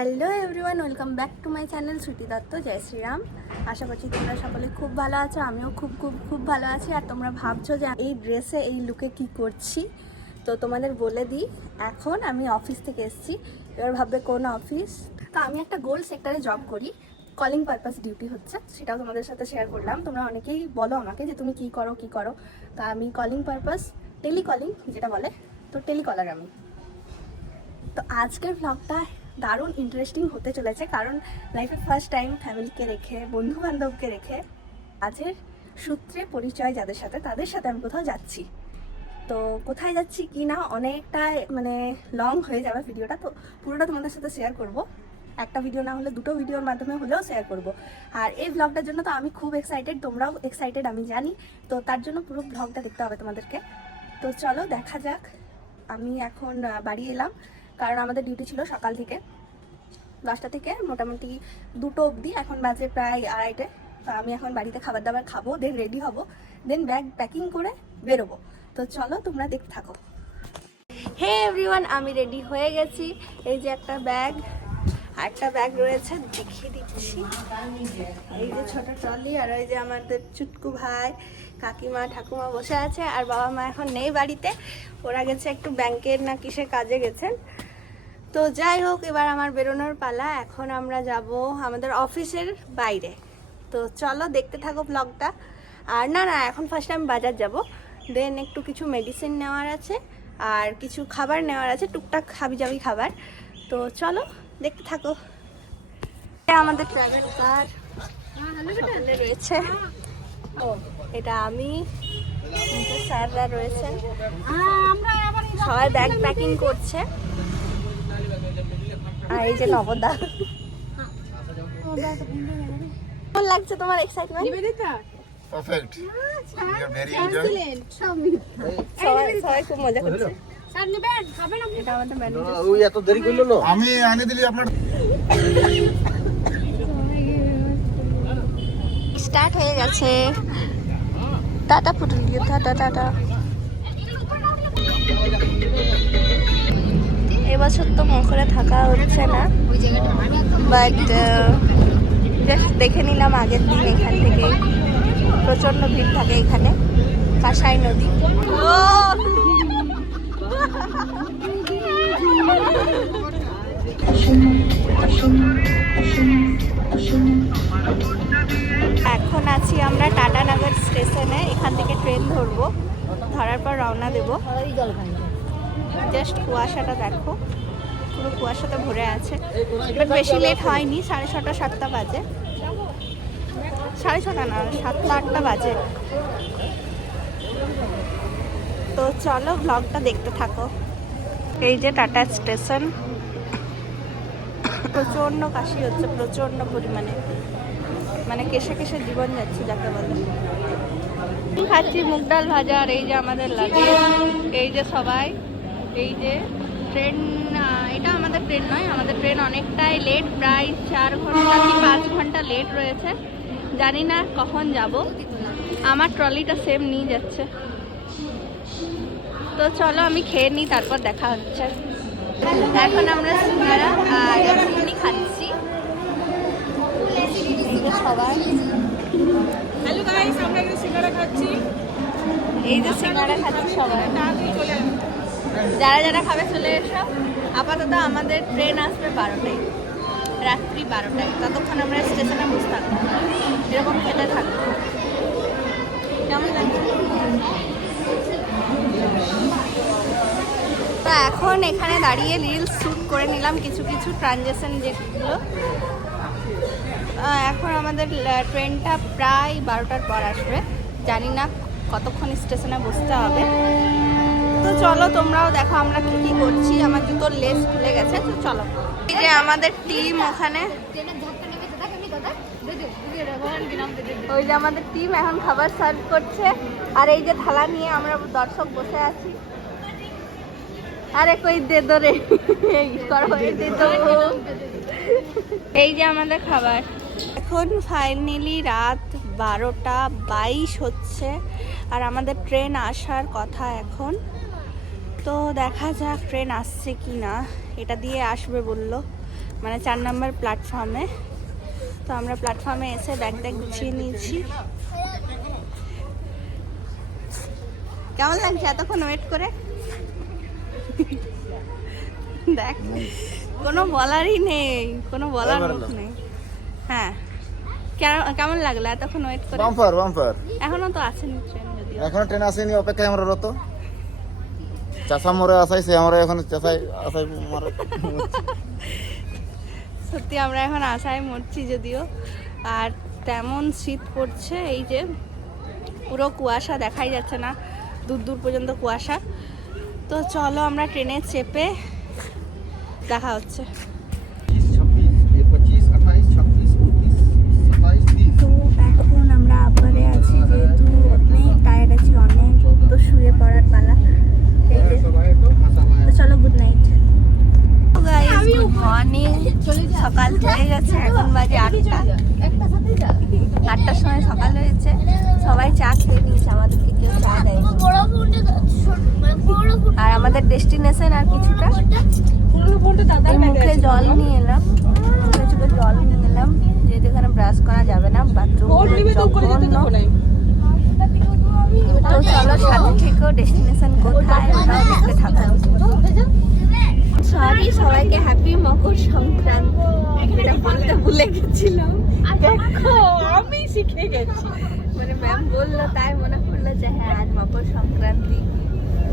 Hello everyone, welcome back to my channel Shruti Dutta. জয় শ্রীরাম। আশা করছি তোমরা সকলে খুব ভালো আছো, আমিও খুব খুব খুব ভালো আছি। আর তোমরা ভাবছো যে এই ড্রেসে এই লুকে কি করছি, তো তোমাদের বলে দিই, এখন আমি অফিস থেকে এসেছি। এবার ভাববে কোন অফিস? তো আমি একটা গোল্ড সেক্টরে জব করি, কলিং পারপাস ডিউটি হচ্ছে, সেটাও তোমাদের সাথে শেয়ার করলাম। তোমরা অনেকেই বলো আমাকে যে তুমি কি করো। তা আমি কলিং পারপাস, টেলিকলিং যেটা বলে, তো টেলিকলার আমি। তো আজকের ব্লগটা দারুণ ইন্টারেস্টিং হতে চলেছে, কারণ লাইফে ফার্স্ট টাইম ফ্যামিলিকে রেখে, বন্ধু বান্ধবকে রেখে, কাজের সূত্রে পরিচয় যাদের সাথে, তাদের সাথে আমি কোথাও যাচ্ছি। তো কোথায় যাচ্ছি কি না অনেকটা লং হয়ে যাবে ভিডিওটা, তো পুরোটা তোমাদের সাথে শেয়ার করব। একটা ভিডিও না হলে দুটো ভিডিওর মাধ্যমে হলেও শেয়ার করব। আর এই ব্লগটার জন্য তো আমি খুব এক্সাইটেড, তোমরাও এক্সাইটেড আমি জানি। তো তার জন্য পুরো ব্লগটা দেখতে হবে তোমাদেরকে। তো চলো দেখা যাক। আমি এখন বাড়ি এলাম, কারণ আমাদের ডিউটি ছিল সকাল থেকে 10টা থেকে মোটামুটি 2টো অবধি। এখন বাজে প্রায় 2:30। তো আমি এখন বাড়িতে খাবার দাবার খাবো, দেন রেডি হব, দেন ব্যাগ প্যাকিং করে বেরোবো। তো চলো তোমরা দেখতে থাকো। হে এভরিওয়ান, আমি রেডি হয়ে গেছি। এই যে একটা ব্যাগ, আরেকটা ব্যাগ রয়েছে, দেখিয়ে দিচ্ছি। এই যে ছোট ট্রলি, আর ওই যে আমাদের চুটকু ভাই, কাকিমা, ঠাকুমা বসে আছে। আর বাবা মা এখন নেই বাড়িতে, ওরা গেছে একটু ব্যাংকের না কিসের কাজে গেছেন। তো যাই হোক, এবার আমার বেরোনোর পালা। এখন আমরা যাব আমাদের অফিসের বাইরে। তো চলো দেখতে থাকো ব্লগটা। আর না, এখন ফার্স্ট আমি বাজার যাব, দেন একটু কিছু মেডিসিন নেওয়ার আছে, আর কিছু খাবার নেওয়ার আছে, টুকটাক হাবিজাবি খাবার। তো চলো দেখতে থাকো। আমাদের ট্রাভেল কার্ড রয়েছে, ও এটা আমি, স্যাররা রয়েছেন, সবাই ব্যাগ প্যাকিং করছে। আর এই যে নবদা, কেমন লাগছে তোমার excitement? Perfect, you are very enjoy. সবাই খুব মজা করছে। এটা আমাদের ম্যানেজার। ওই এত দেরি করলো না, আমি আনে দিলি আপনার। স্টার্ট হয়ে গেছে। টাটা পুতুল দিয়ে, টাটা টাটা। এবছর তো মকরে থাকা হচ্ছে না, বাট জাস্ট দেখে নিলাম আগের দিন। এখান থেকে প্রচন্ড ভিড় থাকে এখানে, কাঁসাই নদী। এখন আছি আমরা টাটানগর স্টেশনে, এখান থেকে ট্রেন ধরবো, ধরার পর রওনা দেবো। জাস্ট কুয়াশাটা দেখো, পুরো কুয়াশাতে ভরে আছে। বাট বেশি লেট হয়নি, 6:30 7টা বাজে, 6:30 না, 7টা 8টা বাজে। তো চলো ব্লগটা দেখতে থাকো। এই যে টাটা স্টেশন, প্রচন্ড কাশি হচ্ছে, প্রচন্ড পরিমাণে, মানে কেশে কেশে জীবন যাচ্ছে যাকে বলে। খাচ্ছি মুগ ডাল ভাজা। আর এই যে আমাদের লাগে, এই যে সবাই, এই যে ট্রেন, এটা আমাদের ট্রেন নয়, আমাদের ট্রেন অনেকটাই লেট, প্রায় 4 ঘন্টা কি 5 ঘন্টা লেট রয়েছে। জানি না কখন যাব, আমার ট্রলিটা সেম নিয়ে যাচ্ছে। তো চলো আমি খেয়ে নিই, তারপর দেখা হচ্ছে। এখন আমরা সিঙ্গারা আর ঘুগনি খাচ্ছি। সবাই হ্যালো গাইস, আমরা এখানে সিঙ্গারা খাচ্ছি। এই যে সিঙ্গারা খাচ্ছি সবাই, যারা যারা খাবে চলে এসো। আপাতত আমাদের ট্রেন আসবে 12টায়, রাত্রি 12টায়। ততক্ষণ আমরা স্টেশনে বসে থাকবো, এরকম খেতে থাকবো। কেমন লাগছে? তো এখন এখানে দাঁড়িয়ে রিলস শ্যুট করে নিলাম, কিছু কিছু ট্রানজেকশন যেগুলো। এখন আমাদের ট্রেনটা প্রায় 12টার পর আসবে, জানি না কতক্ষণ স্টেশনে বসতে হবে। তো চলো তোমরাও দেখো আমরা কি কি করছি। আমার জুতোর লেস খুলে গেছে, তো চলো। এই যে আমাদের টিম ওখানে, ওই যে আমাদের টিম এখন খাবার সার্ভ করছে। আর এই যে থালা নিয়ে আমরা দর্শক বসে আছি। আরে কই দে দো রে, এই যে আমাদের খাবার। এখন ফাইনালি রাত 12:22 হচ্ছে, আর আমাদের ট্রেন আসার কথা এখন। তো দেখা যাক ট্রেন আসছে কি না, এটা দিয়ে আসবে বললো। মানে 4 নম্বর প্ল্যাটফর্মে। তো আমরা প্ল্যাটফর্মে এসে ব্যাগ গুছিয়ে নিয়েছি। কেমন লাগছে এতক্ষণ ওয়েট করে? দেখ কোনো বলারই নেই, কোনো বলার মুখ নেই। হ্যাঁ, কেমন লাগলো এতক্ষণ ওয়েট করে? Bumper bumper. এখনো তো আসেনি ট্রেন, যদিও এখনো ট্রেন আসেনি, অপেক্ষায় আমরা রত। চাষা মরে আসাইছে, আমরা এখন চাষাই আসাই মরে। সত্যি আমরা এখন আশায় মরছি যদিও। আর তেমন শীত পড়ছে, এই যে পুরো কুয়াশা, দেখাই যাচ্ছে না দূর দূর পর্যন্ত কুয়াশা। তো চলো আমরা ট্রেনে চেপে দেখা হচ্ছে। তো এখন আমরা আপারে আছি, যেহেতু অনেক টায়ার্ড আছি, অনেক তো শুয়ে পড়ার পালা। তো চলো, গুড নাইট। Good morning. সকাল হয়ে গেছে, এখন বাজে 8টার সময় সকাল হয়েছে। সবাই চা খেয়ে নিয়েছে, আমাদেরকে কেউ চা দেয়। আর আমাদের ডেস্টিনেশন আর কিছুটা। এই মুখে জল নিয়ে এলাম, মুখে চোখে জল নিয়ে এলাম, যেহেতু এখানে ব্রাশ করা যাবে না, বাথরুম। তো চলো সাথে থেকেও ডেস্টিনেশন কোথায় ওটাও দেখতে থাকো। সরি, সবাইকে হ্যাপি মকর সংক্রান্তি। এটা বলতে ভুলে গেছিলাম। দেখো আমি শিখে গেছি। মানে ম্যাম বললো, তাই মনে পড়লো যে হ্যাঁ আজ মকর সংক্রান্তি।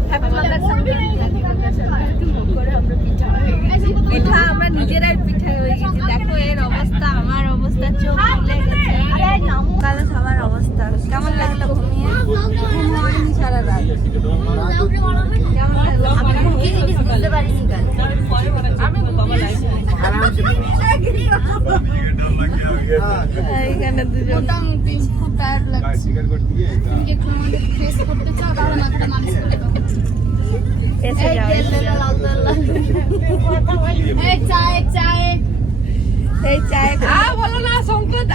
হ্যাপি মকর সংক্রান্তি। মকরে আমরা পিঠা হয়ে গেছি, পিঠা আমরা নিজেরাই পিঠা হয়ে গেছি। দেখো এর অবস্থা, আমার অবস্থা, চোখ ফুলে গেছে। কালো সবার অবস্থা। কেমন লাগলো ঘুমিয়ে? সারা রাত কেমন লাগলো? বুঝতে পারিনি কাল। এইখানে দুজন এসে যাও, এসে যাও। এই চায়ে বলো না সংকট।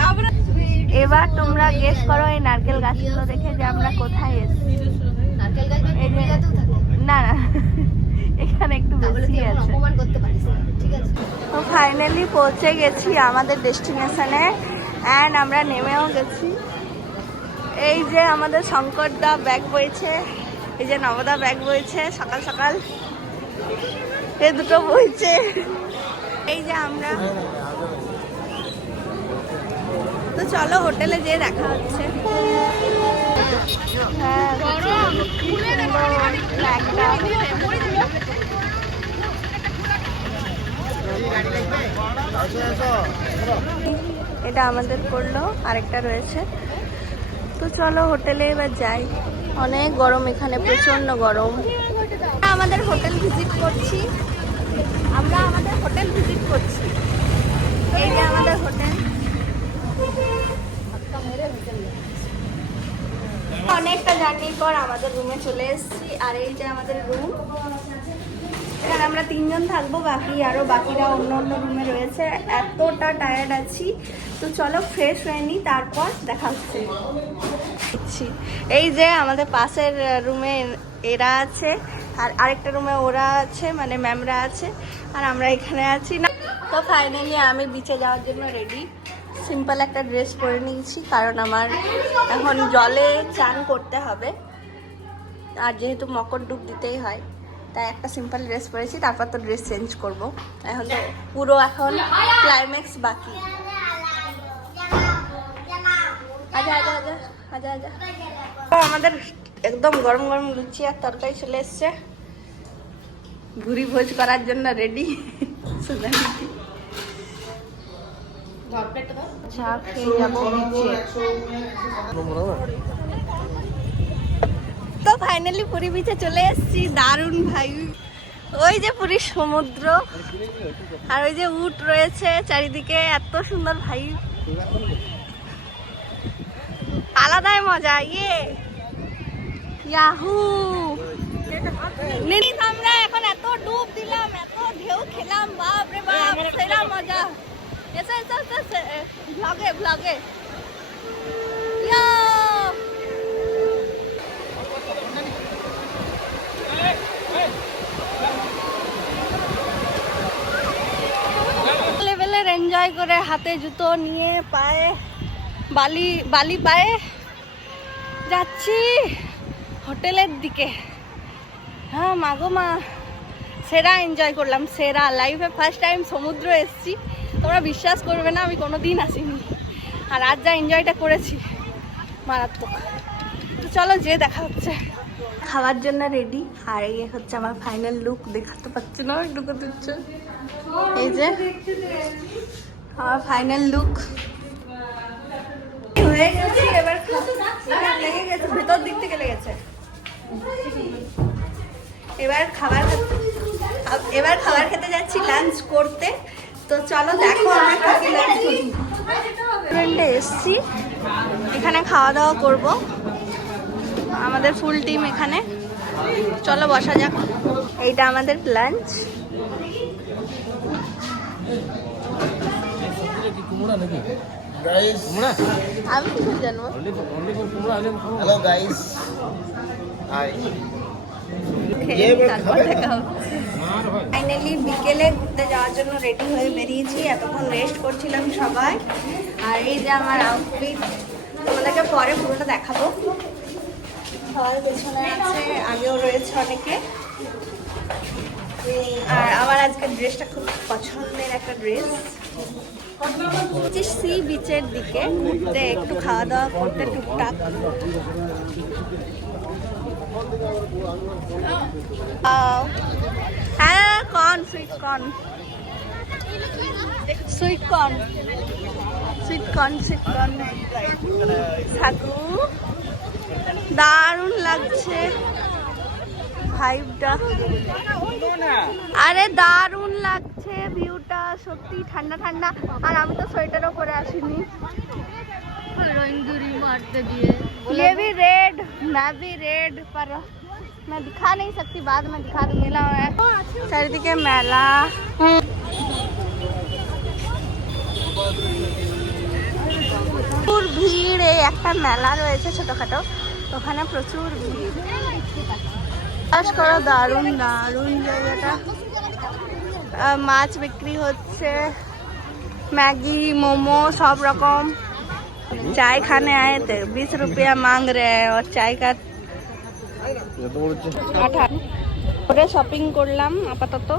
এবার তোমরা গেস করো এই নারকেল গাছগুলো দেখে যে আমরা কোথায় এসেছি। না না, এখানে একটু বেশি আছে। তো ফাইনালি পৌঁছে গেছি আমাদের ডেস্টিনেশনে, অ্যান্ড আমরা নেমেও গেছি। এই যে আমাদের শঙ্করদা ব্যাগ বইছে, এই যে নবদা ব্যাগ বইছে সকাল সকাল, এই দুটো বইছে। এই যে আমরা, তো চলো হোটেলে যেয়ে দেখা হচ্ছে। হ্যাঁ, এটা আমাদের করলো, আরেকটা রয়েছে। তো চলো হোটেলে এবার যাই। অনেক গরম এখানে, প্রচন্ড গরম। আমাদের হোটেল ভিজিট করছি, আমরা আমাদের হোটেল ভিজিট করছি। এই যে আমাদের হোটেল। অনেকটা জার্নির পর আমাদের রুমে চলে এসেছি। আর এই যে আমাদের রুম, এখানে আমরা 3 জন থাকবো, বাকিরা অন্য অন্য রুমে রয়েছে। এতটা টায়ার্ড আছি, তো চলো ফ্রেশ হয়ে নিই, তারপর দেখা হচ্ছে। এই যে আমাদের পাশের রুমে এরা আছে, আর আরেকটা রুমে ওরা আছে, মানে ম্যামরা আছে, আর আমরা এখানে আছি না। তো ফাইনালি আমি বিচে যাওয়ার জন্য রেডি। সিম্পল একটা ড্রেস পরে নিয়েছি, কারণ আমার এখন জলে চান করতে হবে, আর যেহেতু মকর ডুব দিতেই হয়, তাই একটা সিম্পল ড্রেস পরেছি। তারপর তো ড্রেস চেঞ্জ করব। এখন তো পুরো এখন ক্লাইম্যাক্স বাকি। আজা আজা আজা আজা আজা। আমাদের একদম গরম গরম লুচি আর তরকারি চলে এসছে। ভুরি ভোজ করার জন্য রেডি। চা খেয়ে যাবো নিচে। তো ফাইনালি পুরী বিচে চলে এসেছি। দারুণ ভাই, ওই যে পুরীর সমুদ্র, আর ওই যে উট রয়েছে চারিদিকে, এত সুন্দর ভাই, আলাদাই মজা। ইয়াহু নিনি, আমরা এখন এত ডুব দিলাম, এত ঢেউ খেলাম, বাপ রে বাপ, সেরা মজা। এসে ব্লগে ব্লগে এনজয় করে হাতে জুতো নিয়ে পায়ে বালি পায়ে যাচ্ছি হোটেলের দিকে। হ্যাঁ মাগো মা, সেরা এনজয় করলাম, সেরা লাইফে ফার্স্ট টাইম সমুদ্র এসেছি। তোমরা বিশ্বাস করবে না, আমি কোনো দিন আসিনি, আর আজ যা এনজয়টা করেছি মারাত্মক। তো চলো যে দেখা হচ্ছে। খাওয়ার জন্য রেডি, আর এই হচ্ছে আমার ফাইনাল লুক। দেখাতে পাচ্ছি না, ঢুকে দিচ্ছে। এই যে আমার ফাইনাল লুক হয়ে গেছে। এবার লেগে গেছে, ভেতর দিক থেকে লেগেছে। এবার খাবার খেতে যাচ্ছি, লাঞ্চ করতে। তো চলো দেখো আমরা কি লাঞ্চ করি। রেস্টুরেন্টে এসছি, এখানে খাওয়া দাওয়া করব, আমাদের ফুল টিম এখানে। চলো বসা যাক। এইটা আমাদের লাঞ্চ। আমি কি করে জানবো? Hello guys, high. ফাইনালি বিকেলে ঘুরতে যাওয়ার জন্য রেডি হয়ে বেরিয়েছি। এতক্ষণ রেস্ট করছিলাম সবাই। আর এই যে আমার আউটফিট, তোমাদেরকে পরে পুরোটা দেখাবো। সবার পেছনে আছে, আগেও রয়েছে অনেকে। আর আমার আজকে ড্রেসটা খুব পছন্দের একটা ড্রেস। সি বিচের দিকে ঘুরতে, একটু খাওয়া দাওয়া করতে টুকটাক। হ্যাঁ corn, sweet corn, sweet corn, sweet corn, sweet corn. সাকু দারুণ লাগছে ভাইবটা, আরে দারুণ লাগছে ভিউটা, সত্যি ঠান্ডা ঠান্ডা। আর আমি তো সোয়েটারও করে আসিনি। ये भी रेड, मैं भी रेड, पर मैं दिखा नहीं सकती, बाद में दिखा दूँ। मेला है চারিদিকে মেলা। প্রচুর ভিড়। এই একটা মেলা রয়েছে ছোটখাটো, ওখানে প্রচুর ভিড়। চাষ করা দারুণ দারুণ জায়গাটা। মাছ বিক্রি হচ্ছে, मैगी मोमो सब रकम। चाय खाने आए थे, 20 रुपया मांग रहे हैं, और चाय का 8 শপিং করলাম আপাতত।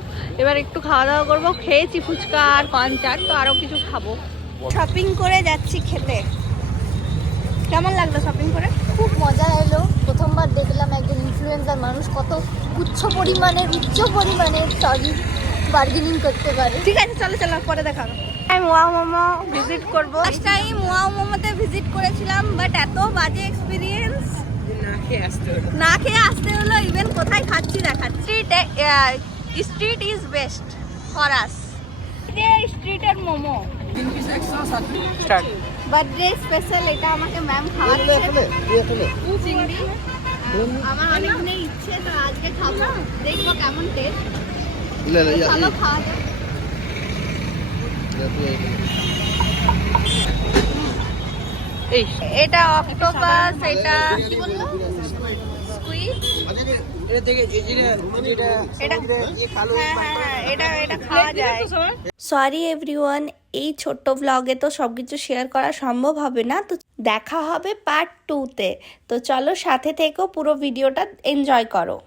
এবার একটু খাওয়া দাওয়া করবো। খেয়েছি ফুচকা আর কর্ন চাট, তো আরো কিছু খাবো। শপিং করে যাচ্ছি খেতে। কেমন লাগলো শপিং করে? খুব মজা এলো। প্রথমবার দেখলাম একজন ইনফ্লুয়েন্সার মানুষ কত উচ্চ পরিমাণের বার্গেনিং করতে পারে। ঠিক আছে, চলো চলো পরে দেখাবো। আমি ওয়াও মোমো ভিজিট করবো। ফার্স্ট টাইম ওয়াও মোমোতে ভিজিট করেছিলাম, বাট এত বাজে এক্সপিরিয়েন্স, না খেয়ে আসতে হলো। ইভেন কোথায় খাচ্ছি দেখাচ্ছি। Street is best for us. স্ট্রিটের মোমো বার্থডে স্পেশাল। এটা আমাকে ম্যাম খাওয়াচ্ছে চিংড়ি। আমার অনেক দিনের ইচ্ছে, তো আজকে খাবো, দেখবো কেমন টেস্ট। চলো খাওয়া যাক। এটা অক্টোপাস, এটা কি বললো স্কুইড। এটা খাওয়া যায়। সরি এভরিওয়ান, এই ছোট্ট ব্লগে তো সবকিছু শেয়ার করা সম্ভব হবে না, তো দেখা হবে পার্ট 2-তে। তো চলো সাথে থেকো, পুরো ভিডিওটা এনজয় করো।